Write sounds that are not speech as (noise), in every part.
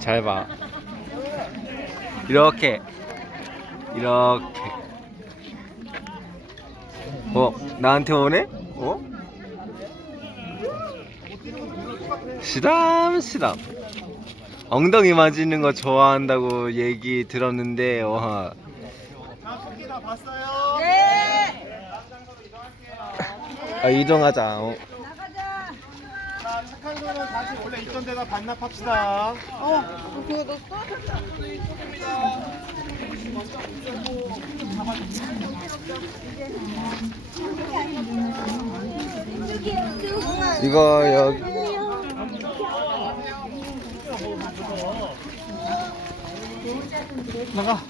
잘 봐. 이렇게. 이렇게. 어, 나한테 오네? 어? 시담 시담. 엉덩이 맞이는 거 좋아한다고 얘기 들었는데, 와. 네. 아, 이동하자. 어. 자, 착한 거는 다시 원래 있던 데다 반납합시다. 어, 그거 넣었어? 이거 여기 나가.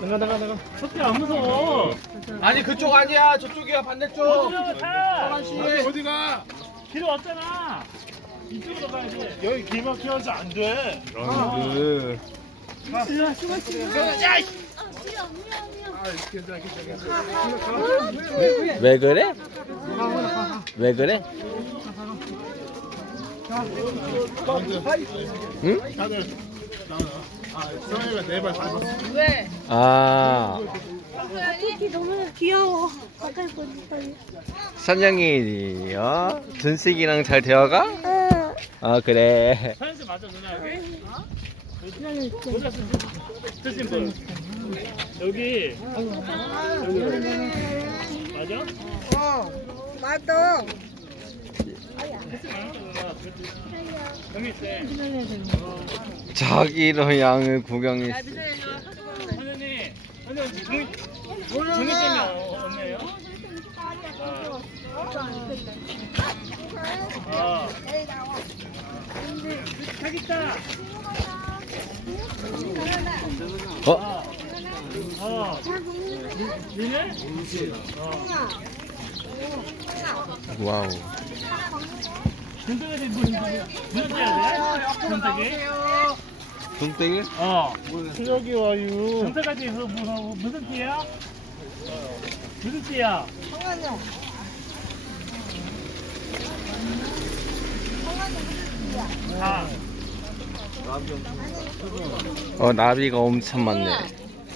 나가, 나가, 나가. 석기 안 무서워. 아니, 그쪽 아니야. 저쪽이야, 반대쪽. 어디가? 길 왔잖아. 이쪽으로 가야지. 여기 길 막혀야지 안 돼. 그왜 그래? 왜 그래? 응? 다들. 아, 수영이가 네발 밟았어. 왜? 아 이렇게 너무 귀여워. 가까이 보니까. 선영이요? 준식이랑 잘 대화가? 응. 아 그래 사연씨 맞아 누나 여기? 모자 쓴 쓰신 분. 여기. 맞아? 어, 맞아. 여기 있어. 자기로 양을 구경했어 선생님, 선생님 때문에 없네요. 아. 어? 어. 니네? 어. 와우 무슨 무슨 돼? 손땡이? 어. 수혁이 와요. 눈뜨기 그 무슨 무슨 띠야? 띠야? 아. 어 나비가 엄청 많네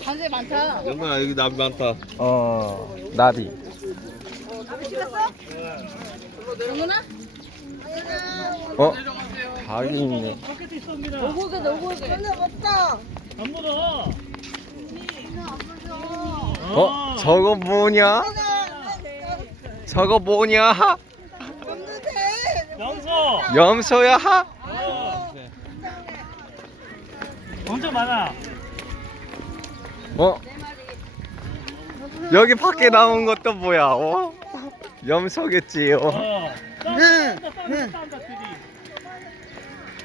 관세 많다. 영아, 여기 나비 많다. 어 나비 나비 찍었어? 정훈아? 어? 닭이 있네. 오고게 오고게. 근데 없다. 안 묻어. 어? 저거 뭐냐? 저거 뭐냐? 염소. 염소야? 어. 엄청 많아. 어? 여기 밖에 나온 것도 뭐야? 어? 염소겠지 어? 어. 싸운다, 싸운다, 싸운다, 둘이.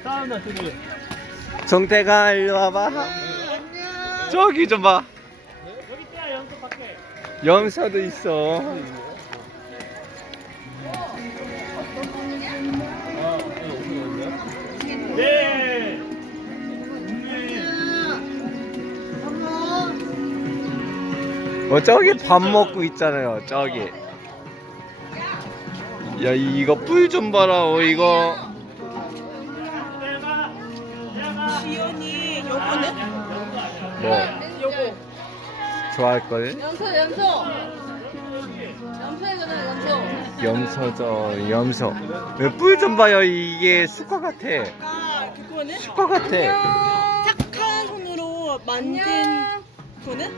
싸운다, 둘이. 정태가 일로 와봐 저기 좀봐 염소 밖에. 염소도 있어 네. 어 저기 밥 먹고 있잖아요 저기 야 이거 뿔 좀 봐라 어 이거. 지연이 요거는? 뭐. 좋아할거든? 염소 염소. 염소이거든 염소. 염소죠 염소. 뿔좀 봐요. 이게 수컷 같아. 아, 그거는? 수컷 같아. 착한 손으로 만든 거는?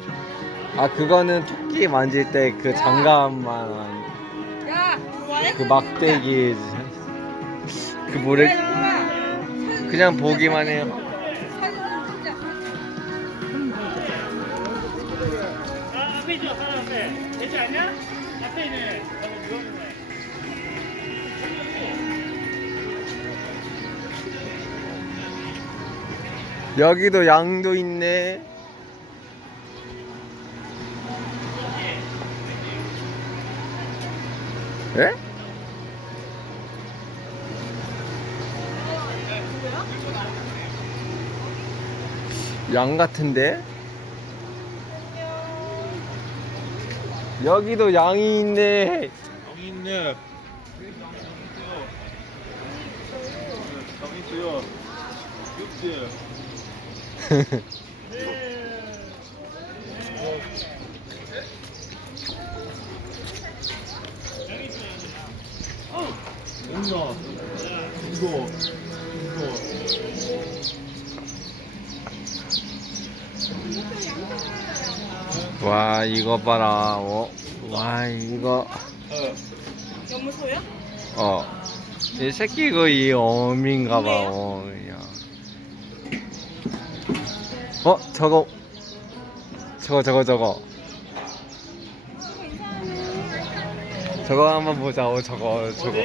아 그거는 토끼 만질 때 그 장갑만. 야, 그 막대기. 그 뭐를? 그냥 보기만 해요 여기도 양도 있네 에? 양 같은데? 여기도 양이 있네. 여기 있네. 여기 있어요. 뭔가 이거 (laughs) 이거 와 이거 봐라. 어. 와 이거 연무소야? 어. 이 새끼 거이 어민가 봐. 어. 야. 어 저거 저거 저거 저거 저거 한번 보자. 어 저거 저거.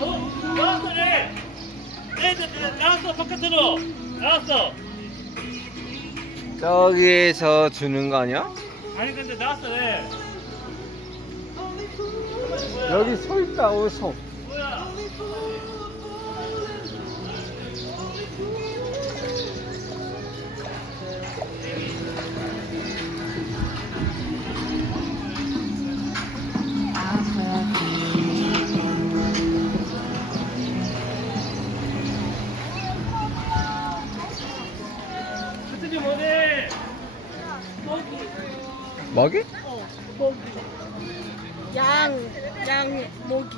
어? 나왔어 네 바깥으로 나왔어 저기에서 주는 거 아니야? 아니 근데 나왔어 네 여기 소 있다. 오 소. 뭐야 그쪽이 뭐네 먹이? 어, 모기. 양, 양, 모기.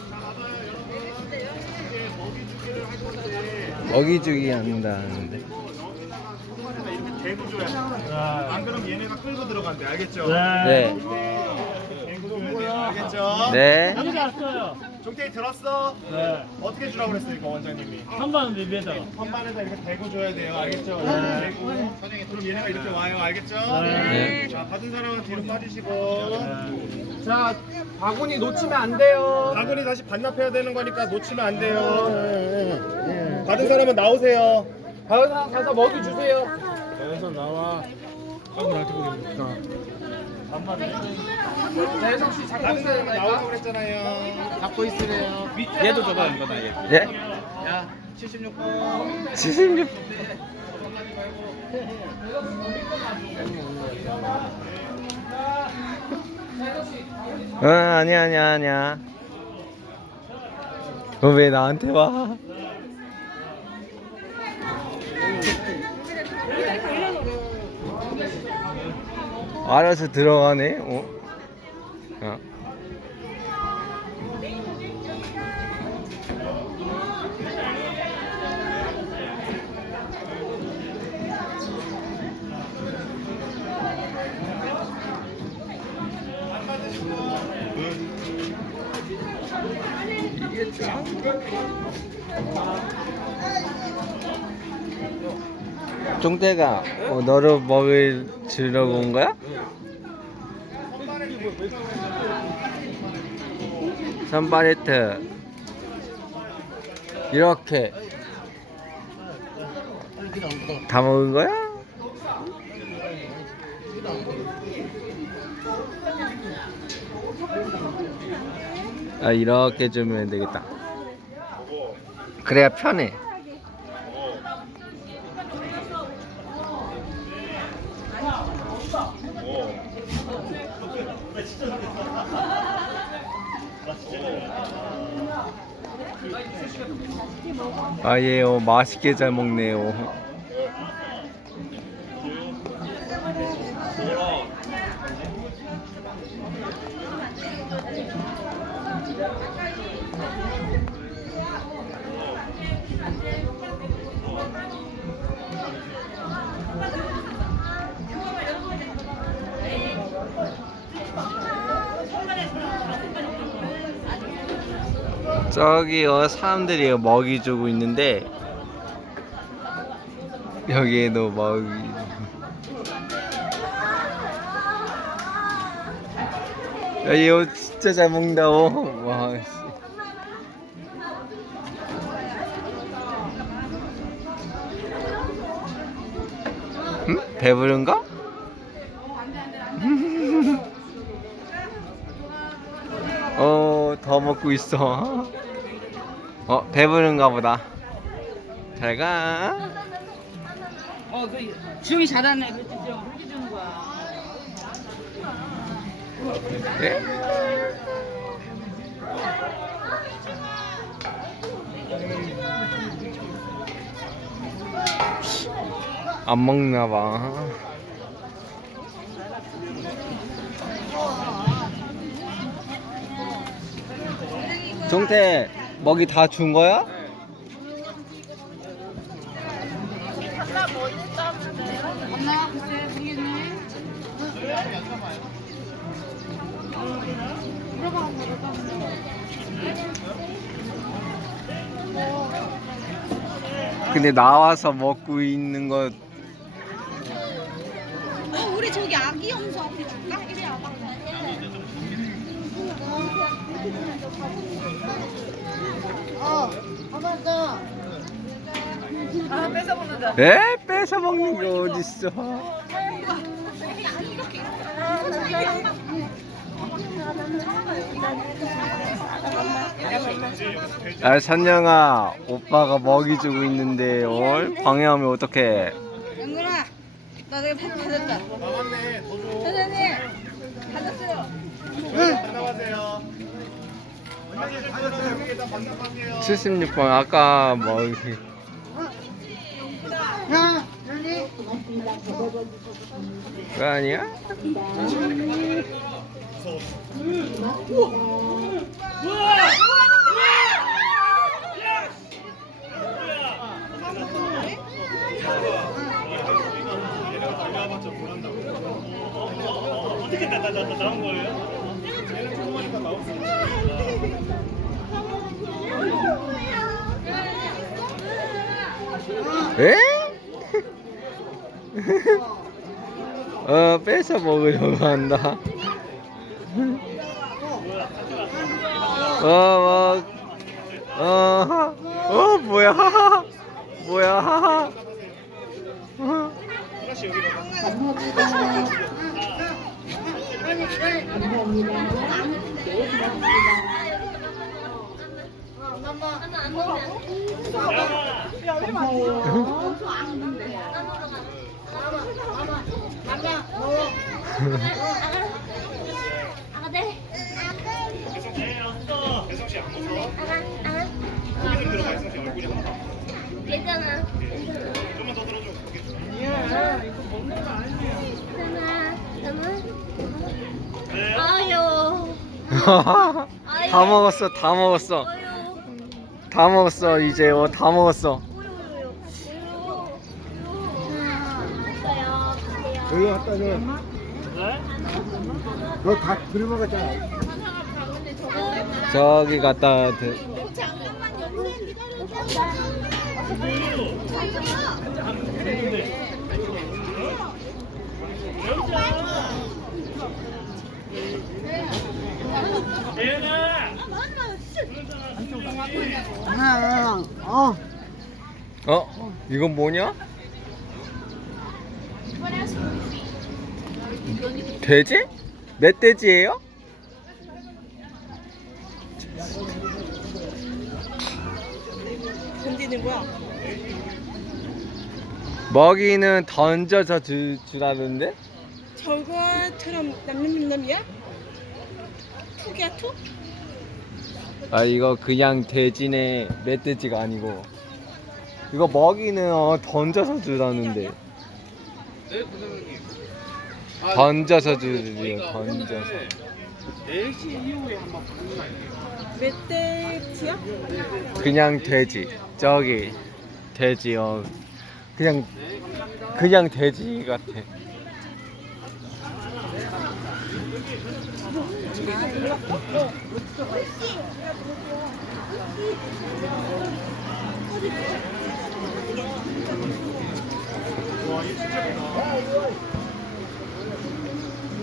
먹이 주기 한다는데. 이렇게 대고 줘야 돼. 안 그러면 얘네가 끌고 들어간대. 알겠죠? 네. 줘야 돼요. 알겠죠? 네. 왔어요 종태이 들었어? 네 어떻게 주라고 그랬어요, 이거 원장님이? 한번 리뷰에다가 선반에다 이렇게 대고 줘야 돼요. 알겠죠? 네. 대고. 그럼 얘네가 이렇게 와요. 알겠죠? 네. 자, 받은 사람은 뒤로 빠지시고. 자, 바구니 놓치면 안 돼요. 바구니 다시 반납해야 되는 거니까 놓치면 안 돼요. 받은 사람은 나오세요. 다른 사람 가서 먹이 주세요. 자, 혜성 씨 잡고 받은 있어야 사람은 나오라고 되니까. 그랬잖아요. 잡고 있으래요. 얘도 줘봐, 이거다, 얘. 예? 야, 76번. 76. 응 아니야 아니야 아니야. 너 왜 나한테 와? 알아서 들어가네. 어? 어. 종대가 어, 너를 먹을 주려고 온 거야? 선바레트 이렇게 다 먹은 거야? 아 이렇게 주면 되겠다 그래야 편해 아예요 맛있게 잘 먹네요 저기요 사람들이 먹이 주고 있는데 여기에도 먹이 야, 얘 진짜 잘 먹는다고 와? 배부른가? (laughs) 어, 더 먹고 있어. 어 배부른가 보다 잘가 어, 그 주영이 잘하네. 그렇지, 주영. 그렇게 주는 거야. 네? 안 먹나 봐 종태 먹이 다 준 거야? 근데 나와서 먹고 있는 거 어, 우리 저기 아기 염소 우리 줄까? 이리 와봐. 에? 뺏어 먹는 게 어딨어? 야 선영아 오빠가 먹이 주고 있는데 올 방해하면 어떡해 영근아, 나 내가 팬 받았다. 나왔네. 더 줘. 선생님, 받았어요. 나 76번 아까 먹이 그거 아니야? 어떻게 나, 나, 나, 나 나온 거예요? 에? (laughs) 어 뺏어 먹으려고 한다 (laughs) 어, 어, 어, 어, 뭐야, 뭐야, 어. (laughs) 다 먹었어, 다 먹었어. 다 먹었어, 이제 어, 다 먹었어. 여기 갖다 줘. 너다 들어먹었잖아. 저기 갖다 대. 어? 이건 뭐냐? 돼지? 멧돼지예요? 던지는 거야. 먹이는 던져서 주, 주라는데? 저거처럼 남남남남이야? 투기야 투? 아 이거 그냥 돼지네 멧돼지가 아니고 이거 먹이는 어, 던져서 주라는데 던져서 주래요. 던져서. 멧돼지야? 그냥 돼지. 저기 돼지 어 그냥 그냥 돼지 같아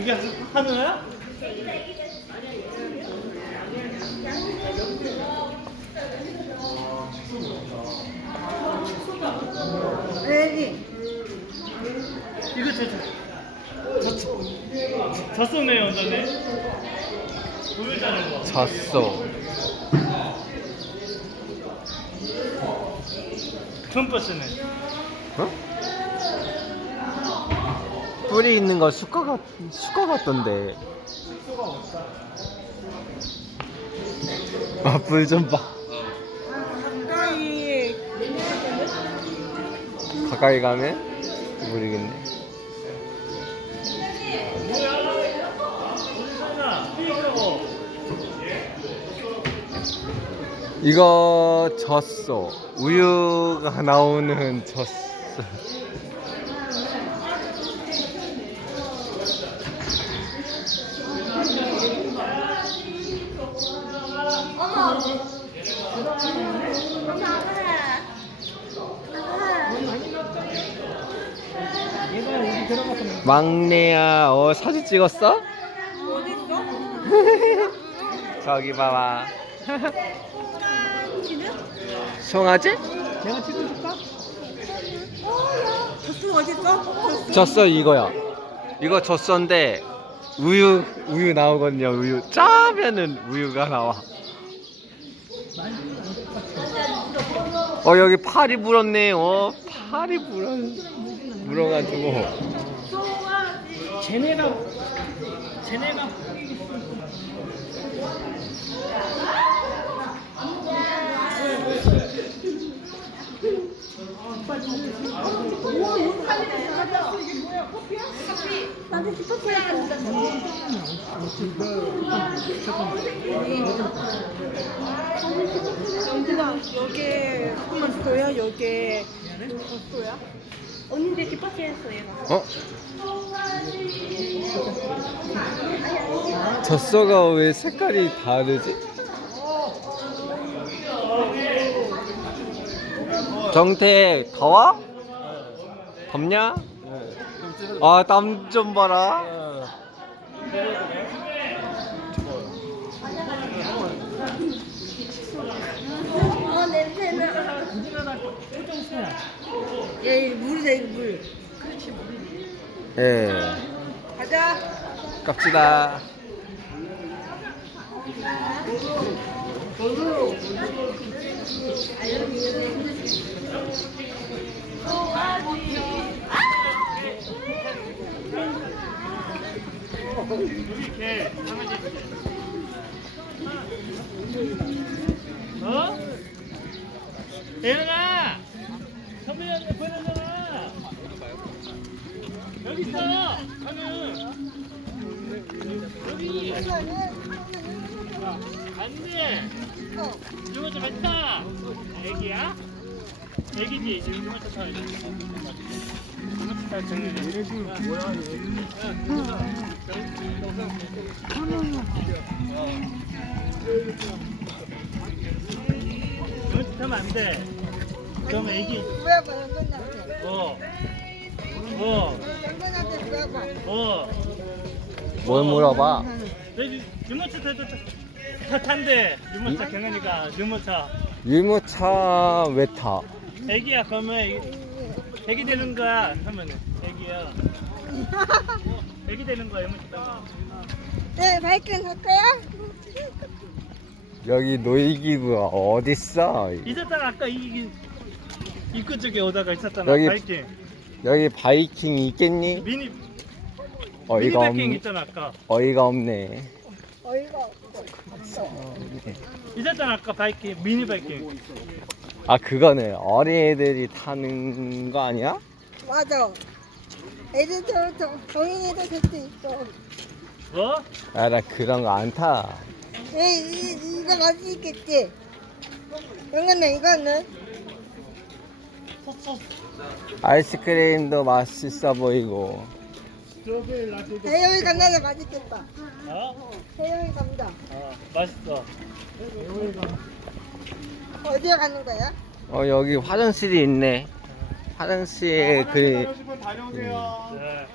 이게 한우야? 이거 저, 저, 저, 졌었네요, 원장님. 물을 자는 거. 졌어. 금버스네. 어? 뿌리 있는 거 수컷 같 수컷 같던데. 아뿔 좀 봐. 가까이 가까이 가면 모르겠네. 이거 졌어. 우유가 나오는 졌어. 막내야, 어 사진 찍었어? (laughs) 저기 봐봐. 송아지? 내가 찍어줄까? 젖소 어딨어? 졌어 이거야. 이거 졌어인데 우유 우유 나오거든요. 우유 짜면은 우유가 나와. 어 여기 팔이 물었네. 어 팔이 물어 물어가지고. 쟤네가, 쟤네가. 나도 찍었어야 영진아 여기 젖소야 여기 젖소야? 언니들 기뻤게 했어 얘가. 어? 젖소가 왜 색깔이 다르지? 정태 더워? 덥냐? 아 땀 좀 봐라. 어 냄새나. 얘 물이다 물 예. 가자 갑시다. 이렇게 어? 대현아! 선배한테 보내잖아! 여기 있어! 하는! 여기! 안 돼! 이거 좀 했다! 애기야? 애기지? 이거 좀좀 타야 돼. 안 돼. 애기. 물어봐 영근한테 어. 어. 물어봐 어. 뭘 물어봐? 여기 유모차 타도 다 탄대. 유모차 경현이가 유모차. 유모차 왜 타? 애기야 그러면 이- 애기 되는 거야 하면은 애기야. 애기 되는 거야 유모차 타면. 네 바이킹 갈 거야? 여기 놀이기구가 어딨어? 있었잖아 아까 이, 이 입구 쪽에 오다가 있었잖아 여기- 바이킹. 여기 바이킹 있겠니? 미니 미니 어이가 없 바이킹 있잖아 아까. 어이가 없네. 어이가 없어 있었잖아 아까 바이킹 미니 바이킹. 아 그거는 어린애들이 타는 거 아니야? 맞아 애들도 저 성인이도 탈수 있어 뭐? 아나 그런 거 안 타. 이, 이, 이거 가수 있겠지? 영근아 이거는? 아이스크림도 맛있어 보이고. 대여기 감자는 맛있겠다 어? 대여기 감자 어 맛있어. 어디에 가는 거야? 어 여기 화장실이 있네. 화장실 그분 다녀오세요. 네.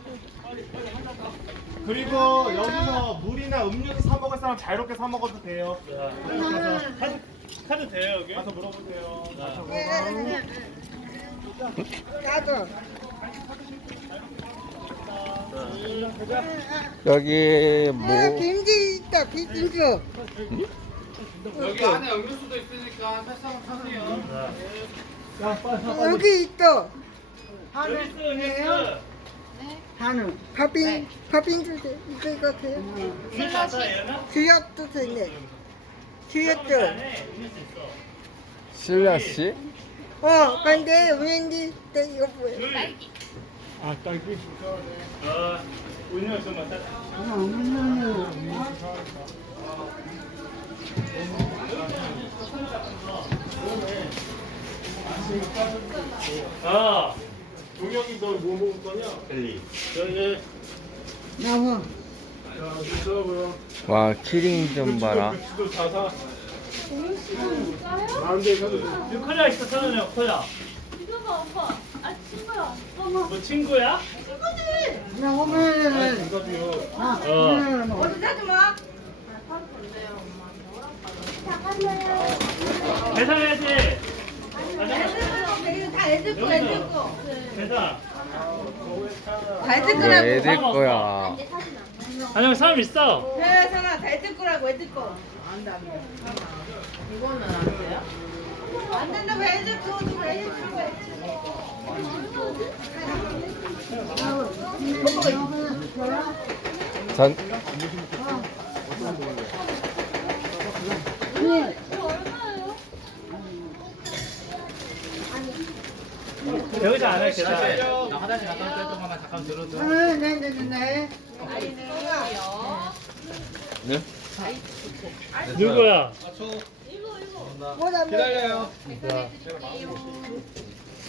그리고 여기서 물이나 음료수 사 먹을 사람 자유롭게 사 먹어도 돼요. 카드, 카드 돼요, 여기? 가서 물어보세요. 나도. 여기 아, 뭐 김치 있다, 김치. 여기 안에 음료수도 있으니까 살짝 타세요. 여기 있어. 여기 있어, 여기 있어. 한우. 밥인, 밥인 주세요. 이거 이거 돼요? 이거 맞아, 얘는? 주엽도 되네. 주엽도. 안에 음료수 있어. 실라 씨? 어, 근데 왠지 내 이거 뭐야? 아, 딸기. 어, 음료수 맞 아. 동혁이 너뭐 먹을 거냐? 젤리. 와 키링 좀 봐라 배추도 다 사. 안돼 가도 돼. 여기 콜라 있어, 서현이 콜라. 이거 봐 오빠. 아 친구야. 뭐 친구야? 나무는. 이거도요. 어. 어디 사지 마. 계산해야지. 다 애들 거, 애들 거. 계산. 다 애들 이거 애들 거야 아니, 사람 있어. 네, 사나 다 애들 거라고 애들 거. 안 돼. 이거는 안 돼요? 안 된다고 애들 거도 애들 거. 전 여기서 안 해, 계산. 나 화장실 갔다 올 동안만 잠깐 들어줘. 아, 네, 네, 네, 네. 네? 누구야? 뭐다, 뭐. 기다려요.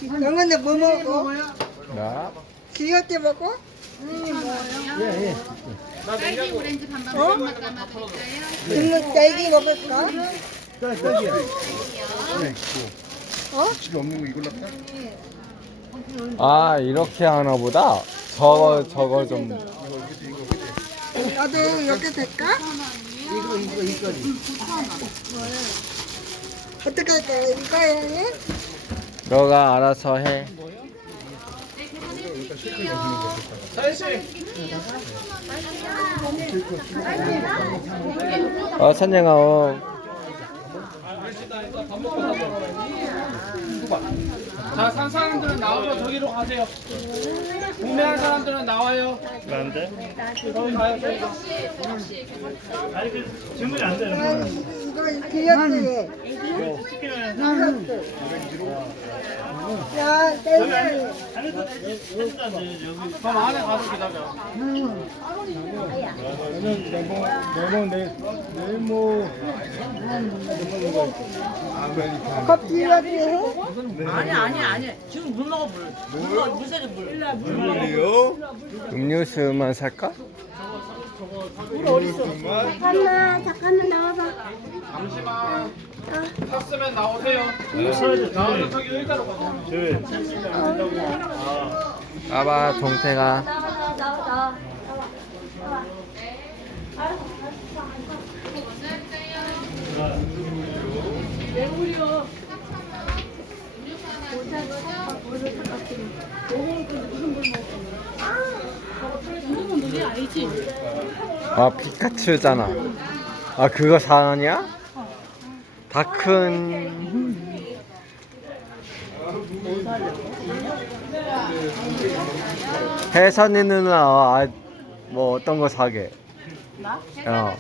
영원히 뭐 먹어? 나? 귀엽게 먹어? 딸기 오렌지 반반 어? 맛 담아드릴까요? 이거 딸기 먹을까? 어? 아 이렇게 하나 보다 저거 저거 좀 나도 이렇게 될까? 이거, 이거, 이거. 어떻게 할 거야? 이거 해? 너가 알아서 해 어, 선영아, 어. 자, 산 사람들은 나와서 저기로 가세요. 구매한 사람들은 나와요. 안 돼? 저기 가요. 저기. 아니, 그 질문이 안 돼. 아, 이거 귀엽지? 야. 그럼 안에 가서 기다려. 저는 네모 네모 네 네모 커피 이렇게 해? 음료수만 살까? 잠깐만 잠깐만 나와봐. 잠시만. 탔으면 나오세요. 서야지, 나와서 저기 의자로. 저기. 봐봐, 동태가. 나와 나와 나와 나와. 아, 피카츄잖아. 아, 그거 사냐? 다 큰. 혜선이 누나, 아, 뭐 어떤 거 사게? 나? 어.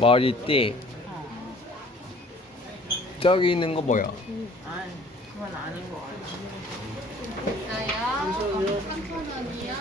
머리띠. 저기 있는 거 뭐야? 나요. 3천 원이요.